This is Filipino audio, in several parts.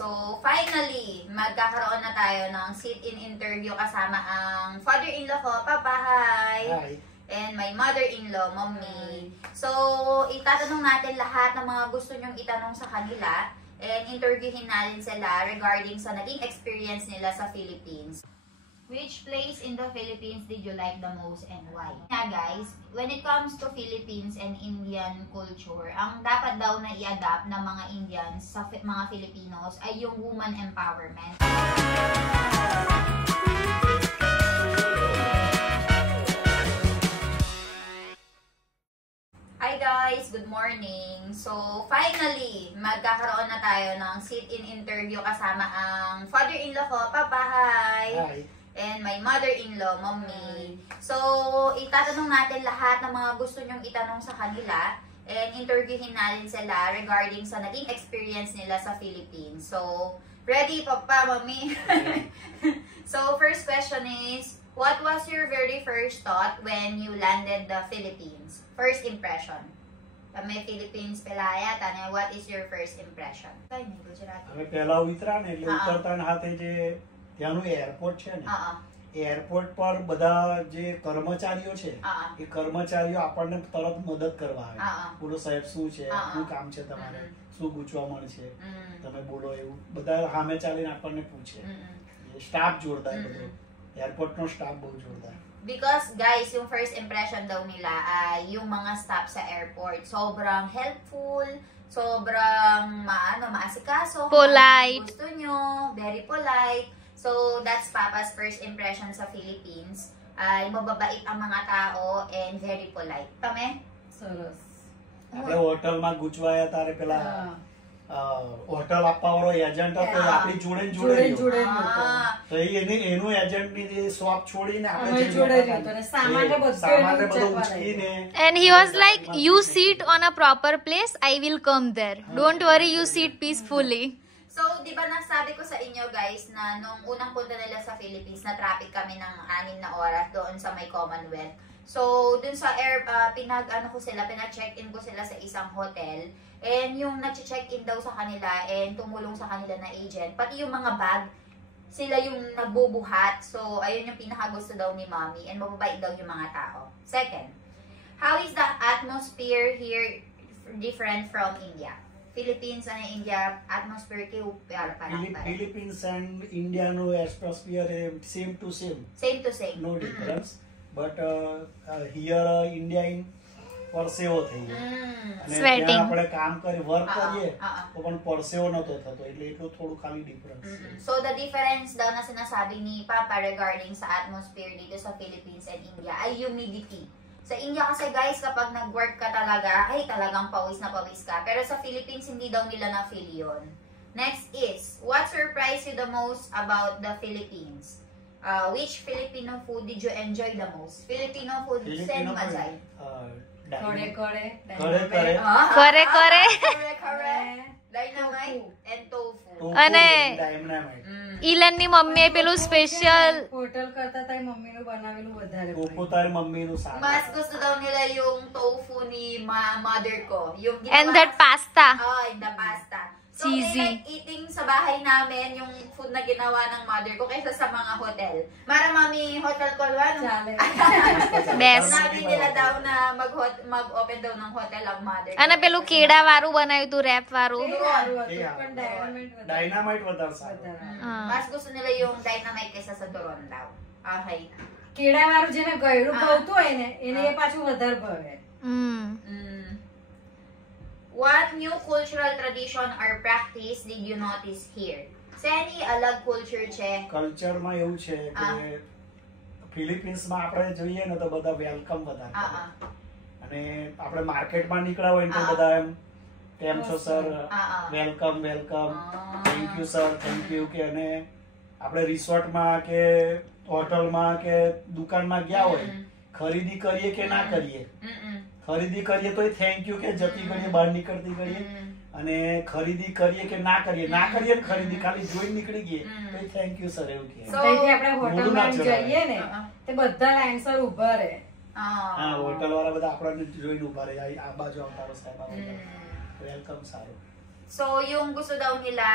So, finally, magkakaroon na tayo ng sit-in interview kasama ang father-in-law ko, Papa, hi! Hi! And my mother-in-law, Mommy. So, itatanong natin lahat ng mga gusto nyong itanong sa kanila and interviewin natin sila regarding sa naging experience nila sa Philippines. Which place in the Philippines did you like the most and why? Yeah, guys, when it comes to Philippines and Indian culture, ang dapat daw na i-adapt ng mga Indians sa mga Filipinos ay yung woman empowerment. Hi guys! Good morning! So, finally, magkakaroon na tayo ng sit-in interview kasama ang father-in-law ko, Papa, hi! Hi! And my mother-in-law, Mommy. So, itatanong natin lahat ng mga gusto nyong itanong sa kanila and interviewin natin sila regarding sa naging experience nila sa Philippines. So, ready, Papa, Mommy? So, first question is, what was your very first thought when you landed the Philippines? First impression. May Philippines pelaya, tane, what is your first impression? હવે પહેલા ઉતરા ને એટલે ઉતરતા હાથે જે ત્યાંનું એરપોર્ટ છે ને એરપોર્ટ પર બધા જે કર્મચારીઓ છે એ કર્મચારીઓ આપણને તરત મદદ કરવા આવે બોલો સાહેબ શું છે શું કામ છે તમારે શું પૂછવા છે તમે બોલો એવું બધા સામે ચાલીને આપણને પૂછે સ્ટાફ જોરદાર બધો એરપોર્ટનો સ્ટાફ બહુ જોરદાર. Because guys, yung first impression daw nila ay yung mga staff sa airport. Sobrang helpful, sobrang maasikaso. Polite. Gusto nyo, very polite. So, that's Papa's first impression sa Philippines. Ay mababait ang mga tao and very polite. Tame? સરસ. આપણે હોટલમાં ગુચવાયા તારે પેલા હોટલ આપવાવાળો એજન્ટ હતો આપણી જોડે જોડે તો એનું એજન્ટની જે શોપ છોડીને આપણે સામાન બધું ઉચકીને And he was like, you sit on a proper place, I will come there. Don't worry, you sit peacefully. So, di ba nasabi ko sa inyo guys na nung unang punta nila sa Philippines, na traffic kami ng 6 na oras doon sa may Commonwealth. So, dun sa pinag-check-in ko sila sa isang hotel. And yung nag-check-in daw sa kanila and tumulong sa kanila na agent, pati yung mga bag, sila yung nagbubuhat. So, ayun yung pinakagusto daw ni Mommy and mababait daw yung mga tao. Second, how is the atmosphere here different from India? Philippines and India atmosphere ke parang Philippines and India no atmosphere same to same. Same to same. No difference. But here India in પરસેવો થઈ જાય અને ત્યાં આપણે કામ કરી વર્ક કરીએ તો પણ પરસેવો નતો થતો એટલે એટલું થોડું ખાલી difference. So the difference daw na sinasabi ni Papa regarding sa atmosphere dito sa Philippines and India ay humidity. Sa India kasi guys, kapag nag-work ka talaga, ay talagang pawis na pawis ka. Pero sa Philippines, hindi daw nila na-feel yun. Next is, what surprised you the most about the Philippines? Which Filipino food did you enjoy the most? Filipino food, Sen Mazay. Kore. Dynamite and tofu. અને ડાયનામાઇટ ઈલનની મમ્મીએ પેલું special hotel કરતા તારી મમ્મીનું બનાવેલું વધારે ટોફુ તારી મમ્મીનું શાક. Mas gusto daw nila yung tofu ni mother ko. Yung and that pasta. And the pasta. So, cheesy. they like eating sa bahay namin yung food na ginawa ng mother ko kaysa sa mga hotel. Mami, hotel ko ba? Best. Sabi nila daw na mag-open daw ng hotel ang mother ko. અને પેલું કેળા વાળું બનાવ્યું તું રેપ વાળું. ડાયનામાઇટ વધારે સારું. Mas gusto nila yung dynamite kaysa sa doron daw. Okay. કેળા વાળું જેને ગળ્યું ભાવતું હોય ને એને એ પાછું વધારે ભાવે. What new cultural tradition or practice did you notice here? Seni alag culture છે. કલ્ચરમાં એવું છે કે ફિલિપિન્સમાં આપણે જોઈએ ને તો બધા વેલકમ વધારે કરે. અને આપણે માર્કેટમાં નીકળ્યા હોય ને તો બધા એમ કેમ છો sir, welcome thank you sir, thank you કે અને આપણે રિસોર્ટમાં કે હોટલમાં કે દુકાનમાં ગયા હોય ખરીદી કરીએ કે ના કરીએ, ખરીદી કરીએ તો થેન્ક યુ કે જતી ઘડીએ બહાર નીકળતી ઘડીએ, અને ખરીદી કરીએ કે ના કરીએ ને ખરીદી ખાલી જોઈ નીકળી ગઈએ તો થેન્ક યુ સર એવું કહે. તેથી આપણે હોટલમાં જઈએ ને તે બધા લાઈનસર ઊભા રહે. હા, હોટલ વાળા બધા આપણને જોઈને ઊભા રહે, આ બાજુ આવતારો સાહેબ, વેલકમ સારું. So, yung gusto daw nila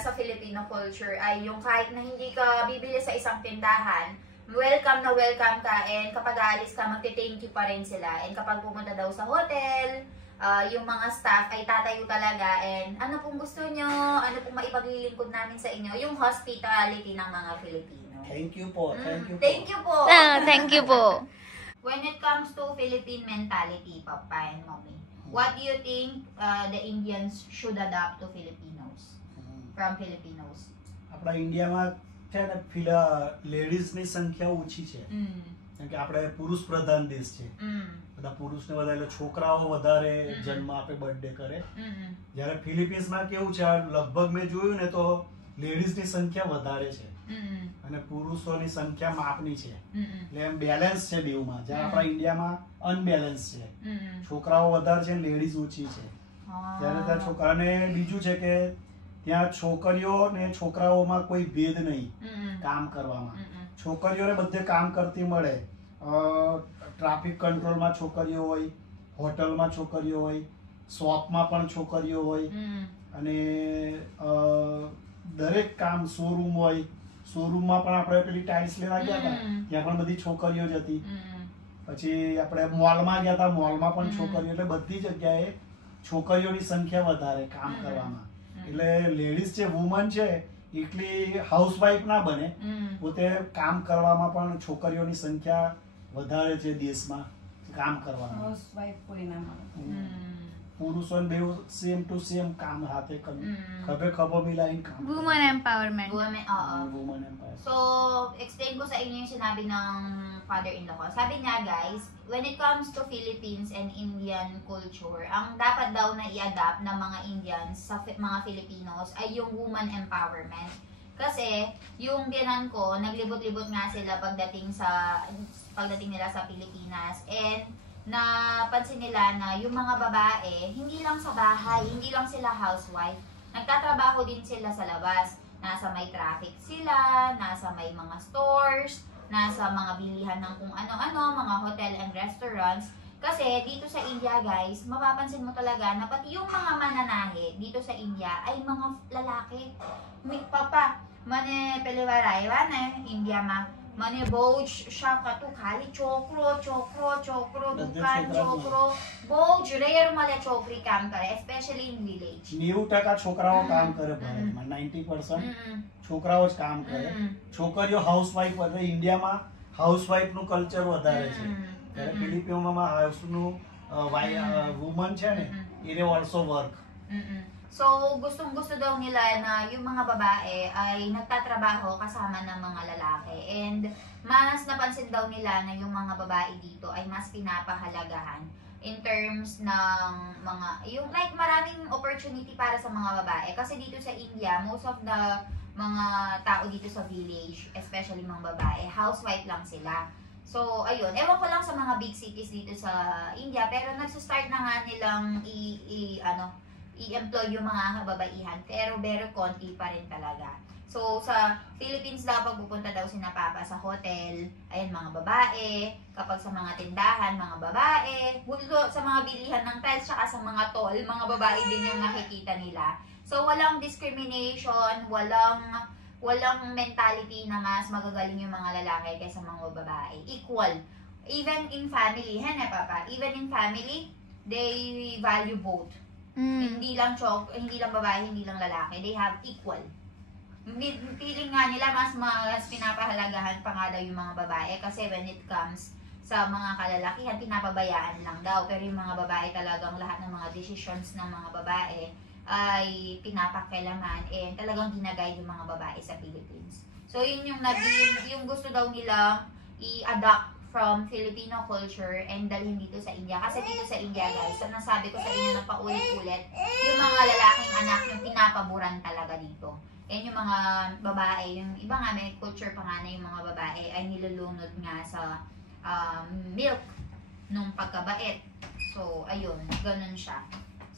sa Filipino culture ay yung kahit na hindi ka bibili sa isang tindahan, welcome na welcome ka, and kapag aalis ka, magte-thank you pa rin sila. And kapag pumunta daw sa hotel, yung mga staff ay tatayo talaga, and ano pong gusto nyo, ano pong maipaglilingkod namin sa inyo, yung hospitality ng mga Filipino. Thank you po. Thank you po. Thank you po. Thank you po. When it comes to Philippine mentality, Papa and Mommy, what do you think the Indians should adapt to Filipinos? From Filipinos? આપણા ઇન્ડિયામાં છે ને લેડીઝની સંખ્યા ઓછી છે, કેમ કે આપણે પુરુષ પ્રધાન દેશ છે. બધા પુરુષને વધારે એટલે છોકરાઓ વધારે જન્મ આપે, બર્થડે કરે. જ્યારે ફિલિપિન્સમાં કેવું છે, લગભગ મેં જોયું ને તો લેડીઝની સંખ્યા વધારે છે અને પુરુષોની સંખ્યા માપની છે. એટલે એમ બેલેન્સ છે બેઉમાં. જ્યારે આપણા ઇન્ડિયામાં અનબેલેન્સ છે, છોકરાઓ વધારે છે, લેડીઝ ઓછી છે. ત્યારે ત્યાં છોકરાને બીજું છે કે ત્યાં છોકરીઓ ને છોકરાઓમાં કોઈ ભેદ નહીં કામ કરવામાં. છોકરીઓને બધે કામ કરતી મળે. ટ્રાફિક કંટ્રોલમાં છોકરીઓ હોય, હોટલમાં છોકરીઓ હોય, શોપમાં પણ છોકરીઓ હોય, અને દરેક કામ, શોરૂમ હોય, શોરૂમમાં પણ આપણે પેલી ટાઇલ્સ લેવા ગયા હતા, ત્યાં પણ બધી છોકરીઓ જ હતી. પછી આપણે મોલમાં ગયા હતા, મોલમાં પણ છોકરીઓ. એટલે બધી જગ્યાએ છોકરીઓની સંખ્યા વધારે કામ કરવામાં. એટલે લેડીઝ જે વુમન છે એટલી હાઉસવાઇફ ના બને, પોતે કામ કરવામાં પણ છોકરીઓની સંખ્યા વધારે છે દેશમાં કામ કરવામાં. હાઉસવાઇફ કોઈ ના મળે. પુરુષોને બેવ સેમ ટુ સેમ કામ હાથે ખભે ખભો મિલાઈને કામ. Women empowerment. Women empowerment. So, explain ko sa inyo yung sinabi ng father-in-law ko. Sabi niya, guys, when it comes to Philippines and Indian culture, ang dapat daw na i-adapt ng mga Indians sa mga Filipinos ay yung woman empowerment. Kasi, yung ginan ko, naglibot-libot nga sila pagdating nila sa Pilipinas, and napansin nila na yung mga babae, hindi lang sa bahay, hindi lang sila housewife, nagtatrabaho din sila sa labas. Nasa may traffic sila, nasa may mga stores, nasa mga bilihan ng kung ano-ano, mga hotel and restaurants. Kasi dito sa India, guys, mapapansin mo talaga na pati yung mga mananahe dito sa India ay mga lalaki. Papa, mane peliwaray, India ma. Mane bouj siya katu khali chokro dukan chokro bouj rare mala chokri કામ કરે, especially in village. 90% છોકરાઓ કામ કરે ભારતમાં, 90% છોકરાઓ જ કામ કરે. છોકરીઓ હાઉસવાઇફ વધારે. ઇન્ડિયામાં હાઉસવાઇફનું કલ્ચર વધારે છે. ત્યારે ફિલિપિનોમાં હાઉસનું વુમન છે ને, એને also work. So, gustong-gusto daw nila na yung mga babae ay nagtatrabaho kasama ng mga lalaki. And mas napansin daw nila na yung mga babae dito ay mas pinapahalagahan in terms ng mga, yung like maraming opportunity para sa mga babae. Kasi dito sa India, most of the mga tao dito sa village, especially mga babae, housewife lang sila. So, ayun. Ewan ko lang sa mga big cities dito sa India, pero nagsistart na nga nilang i-employ yung mga kababaihan, pero very konti pa rin talaga. So, sa Philippines daw, pag pupunta daw si na Papa sa hotel, ayan, mga babae. Kapag sa mga tindahan, mga babae. Sa mga bilihan ng tiles, saka sa mga tol, mga babae din yung nakikita nila. So, walang discrimination, walang mentality na mas magagaling yung mga lalaki kaysa mga babae. Equal. Even in family, Papa? Even in family, they value both. Hindi lang babae, hindi lang lalaki. They have equal. Feeling nga nila mas pinapahalagahan pa nga daw yung mga babae, kasi when it comes sa mga kalalakihan, pinapabayaan lang daw. Pero yung mga babae talagang lahat ng mga decisions ng mga babae ay pinapakailaman, and talagang ginagay yung mga babae sa Philippines. So yun yung gusto daw nila i-adopt from Filipino culture and dalhin dito sa India. Kasi dito sa India, guys, so nasabi ko sa inyo na paulit-ulit, yung mga lalaking anak yung pinapaboran talaga dito. And yung mga babae, yung iba nga may culture pa nga na yung mga babae ay nilulunod nga sa milk nung pagkabait. So, ayun, ganun siya.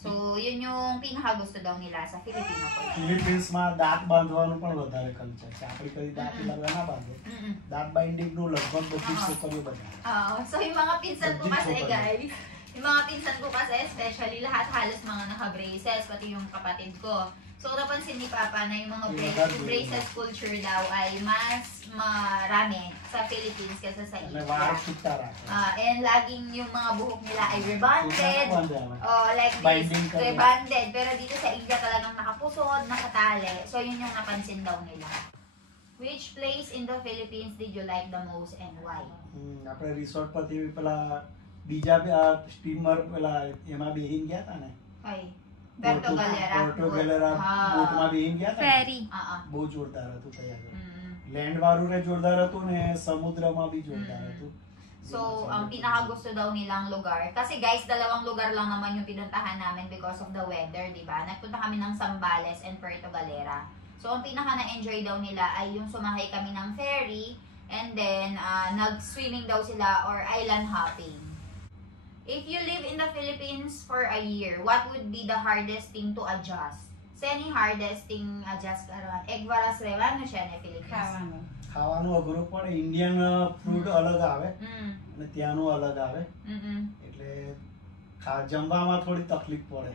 So, yun yung pinakagusto daw nila sa Filipino culture. ફિલિપિન્સમાં દાંત બાંધવાનું પણ વધારે કલ્ચર છે. આપણે કદી દાંત લગવા ના બાંધે. દાંત બાઇન્ડિંગનું લગભગ બધી જ છોકરીઓ બધા. So, yung mga pinsan ko kasi, guys, Yung mga pinsan ko kasi, especially lahat halos mga naka-braces, pati yung kapatid ko. So, napansin ni Papa na yung mga braces culture daw ay mas marami sa Philippines kaysa sa India. And laging yung mga buhok nila ay rebonded. Like this, rebonded. Pero dito sa India talagang nakapusod, nakatali. So, yun yung napansin daw nila. Which place in the Philippines did you like the most and why? આપણે રિસોર્ટ પરથી પેલા બીજા સ્ટીમર પેલા એમાં બેહીને ગયા હતા ને Puerto Galera. પોર્ટો ગેલેરા બોટમાં બેહીને ગયા હતા. ફેરી. બહુ જોરદાર હતું તૈયાર. લેન્ડ વાળું રે જોરદાર હતું ને સમુદ્રમાં બી જોરદાર હતું. So, ang pinakagusto daw nilang lugar, kasi guys, dalawang lugar lang naman yung pinuntahan namin because of the weather, di ba? Nagpunta kami ng Zambales and Puerto Galera. So, ang pinaka na-enjoy daw nila ay yung sumakay kami ng ferry and then nag-swimming daw sila or island hopping. If you live in the Philippines for a year, what would be the hardest thing to adjust? So, any hardest thing adjust karon? Egvaras રહેવાનું છે ને Philippines? ખાવાનું અઘરું પડે. Indian food અલગ આવે અને ત્યાંનું અલગ આવે એટલે જમવામાં થોડી તકલીફ પડે.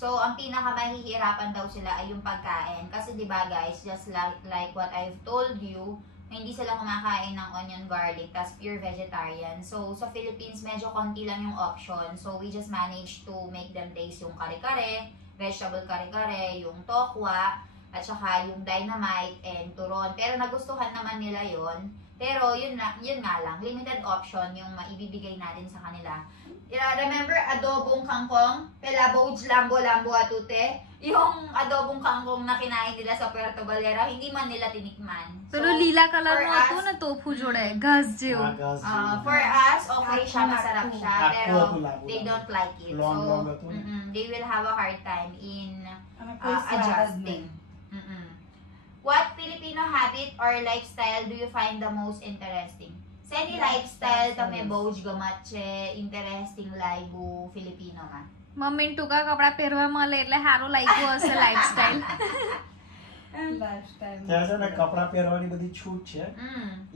So, ang pinakamahihirapan daw sila ay yung pagkain. Kasi diba guys, just like what I've told you, hindi sila kumakain ng onion garlic, tas pure vegetarian. So, sa Philippines, medyo konti lang yung option. So, we just managed to make them taste yung kare-kare, vegetable kare-kare, yung tokwa, at saka yung dynamite and turon. Pero nagustuhan naman nila yon. Pero yun nga lang, limited option yung maibibigay natin sa kanila. Remember adobong kangkong? Pelaboj lambo atute? Yung adobong kangkong na kinain nila sa Puerto Galera, hindi man nila tinikman. Pero lila color mo ito na tofu જોડે ઘાસ જેવું. For us, okay siya, masarap siya, pero they don't like it. So, they will have a hard time in adjusting. What Filipino habit or lifestyle do you find the most interesting? Sa any lifestyle તમે બહુ જ ગમત છે, interesting લાગ્યું ફિલિપિનો માં? મમ્મી ટૂંકા કપડા પહેરવા મળે એટલે સારું લાગ્યું હશે લાઈફસ્ટાઈલ. ત્યાં છે ને કપડા પહેરવાની બધી છૂટ છે.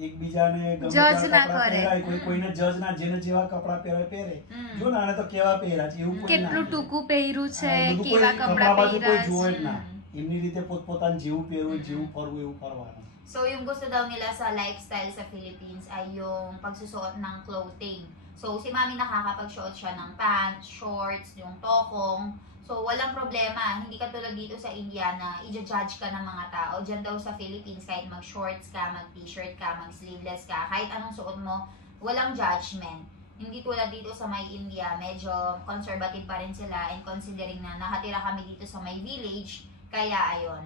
એકબીજાને ગમે જજ ના કપડા કરે. પહેરાય, કોઈને જજ ના, જેને જેવા કપડા પહેરે. જો ને આને તો કેવા પહેર્યા છે એવું કોઈ કેટલું ના. ટૂંકું પહેર્યું છે, બધું કેવા કોઈ કપડા કપડા બાજુ પહેર્યા કોઈ જોવે જ છે. ના. એમની રીતે પોતપોતાનું જેવું પહેરવું, જેવું ફરવું એવું કરવાનું. So, yung gusto daw nila sa lifestyle sa Philippines ay yung pagsusuot ng clothing. So, si Mami nakakapagsuot siya ng pants, shorts, yung tokong. So, walang problema. Hindi katulad dito sa India na i-judge ka ng mga tao. Diyan daw sa Philippines, kahit mag-shorts ka, mag-t-shirt ka, mag-sleeveless ka, kahit anong suot mo, walang judgment. Hindi tulad dito sa may India, medyo conservative pa rin sila and considering na nakatira kami dito sa may village, kaya ayon.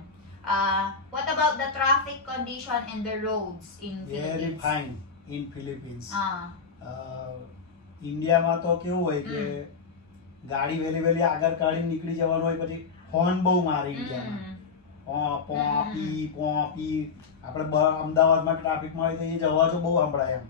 What about the traffic condition and the roads in Philippines? Very fine in Philippines. ઇન્ડિયામાં તો કેવું હોય કે ગાડી વેલી આગળ કાઢીને નીકળી જવાનું હોય, પછી હોર્ન બહુ મારે ઇન્ડિયામાં. પોપી આપણે અમદાવાદમાં ટ્રાફિકમાં હોય તો એ જ અવાજો બહુ સંભળાય એમ.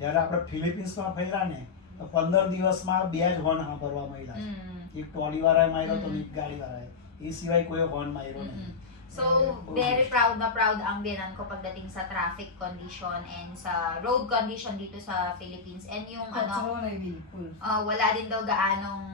જ્યારે આપણે ફિલિપિન્સમાં ફર્યા ને તો 15 દિવસમાં 2 જ હોર્ન સાંભળવા મળ્યા છે. એક ટ્રોલી વાળાએ માર્યો તો એક ગાડી વાળાએ. એ સિવાય કોઈ હોર્ન માર્યો નહીં. So, very proud na proud ang biyanan ko pagdating sa traffic condition and sa road condition dito sa Philippines. And yung wala din daw gaanong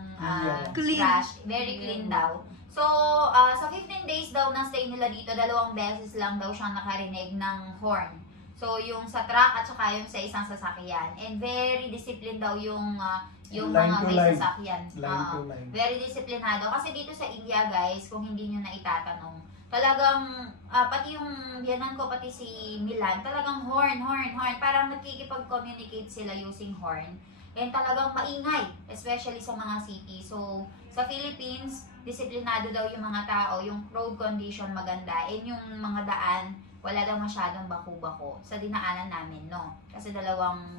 trash. Very clean daw. So, sa 15 days daw na stay nila dito, 2 beses lang daw siyang nakarinig ng horn. So, yung sa truck at saka yung sa isang sasakyan. And very disciplined daw yung mga may sasakyan. Very disciplinado. Kasi dito sa India, guys, kung hindi nyo na itatanong, talagang, pati yung biyanan ko, pati si Milan, talagang horn. Parang nagkikipag-communicate sila using horn. And talagang maingay, especially sa mga city. So, sa Philippines, disiplinado daw yung mga tao, yung road condition maganda, and yung mga daan, wala daw masyadong baku-bako sa dinaanan namin, no? Kasi 2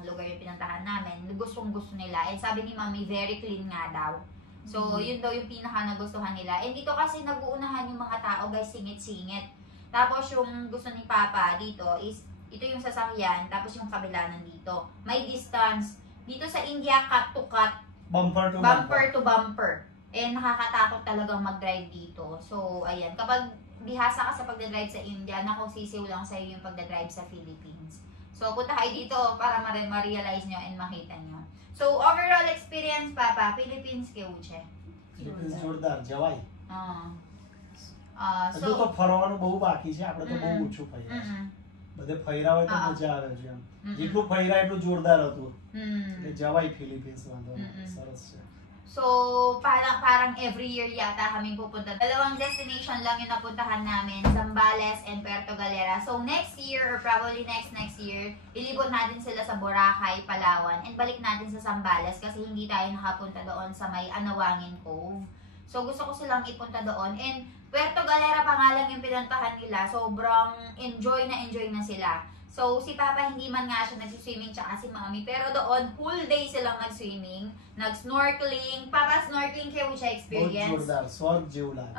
lugar yung pinuntahan namin, gustong-gusto nila. And sabi ni Mami, very clean nga daw. So, yun daw yung pinaka nagustuhan nila. And dito kasi nag-uunahan yung mga tao, guys, singit-singit. Tapos yung gusto ni Papa dito is, ito yung sasakyan, tapos yung kabila nandito. May distance. Dito sa India, cut to cut. Bumper to bumper. And nakakatakot talagang mag-drive dito. So, ayan. Kapag bihasa ka sa pagdadrive sa India, naku, sisiw lang sa'yo yung pagdadrive sa Philippines. So, punta kayo dito para ma-realize nyo and makita nyo. So, overall experience, Papa, Philippines કેવું છે? ફિલિપિન્સ જોરદાર જવાય. હજુ So, તો ફરવાનું બહુ બાકી છે, આપણે તો બહુ ઓછું ફર્યા છે. બધે ફર્યા હોય તો મજા આવે છે એમ. જેટલું ફર્યા એટલું જોરદાર હતું. એટલે જવાય ફિલિપિન્સ, વાંધો નહીં. સરસ છે. So, parang every year yata kaming pupunta. Dalawang destination lang yung napuntahan namin, Zambales and Puerto Galera. So, next year or probably next year, ilibot natin sila sa Boracay, Palawan, and balik natin sa Zambales kasi hindi tayo nakapunta doon sa may Anawangin Cove. So, gusto ko silang ipunta doon. And Puerto Galera pa nga lang yung pinuntahan nila. Sobrang enjoy na sila. So, si Papa hindi man nga siya nag-swimming tsaka si Mami. Pero doon, full day silang nag-swimming. Nag-snorkeling. Papa, snorkeling kayo siya experience. બહુ જોરદાર, સ્વર્ગ જેવું લાગે.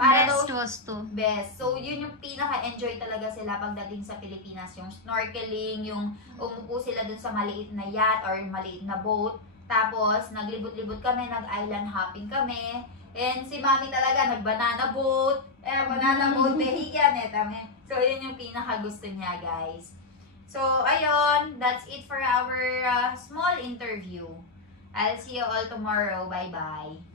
Para Best daw, વસ્તુ. best. So, yun yung pinaka-enjoy talaga sila pagdating sa Pilipinas. Yung snorkeling, yung umupo sila dun sa maliit na yacht or maliit na boat. Tapos, naglibot-libot kami, nag-island hopping kami. And si Mami talaga, nag-banana boat. Banana boat, behigan tame. So, yun yung pinaka-gusto niya, guys. So, ayun, that's it for our small interview. I'll see you all tomorrow. Bye-bye.